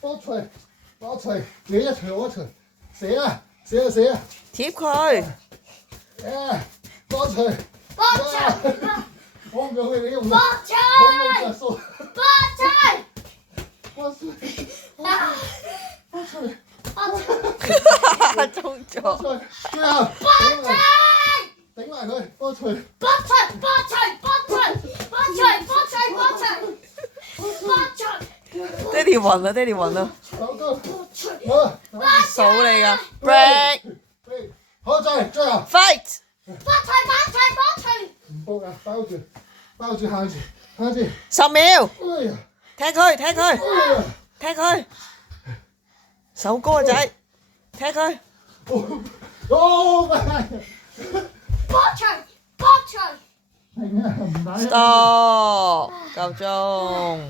多錘，你一錘我一錘，射啊！貼佢，多錘，我唔用你用，波好冇着數，波錘，中咗，最後頂埋佢，波錘，爹哋暈啦，手高，數你㗎 ，break 好最後。 fight，唔搏啊！包住限住， 10秒，哎呀，踢佢，哎呀，手高啊仔，踢佢哦，停啊，唔打。 ，stop，夠鐘。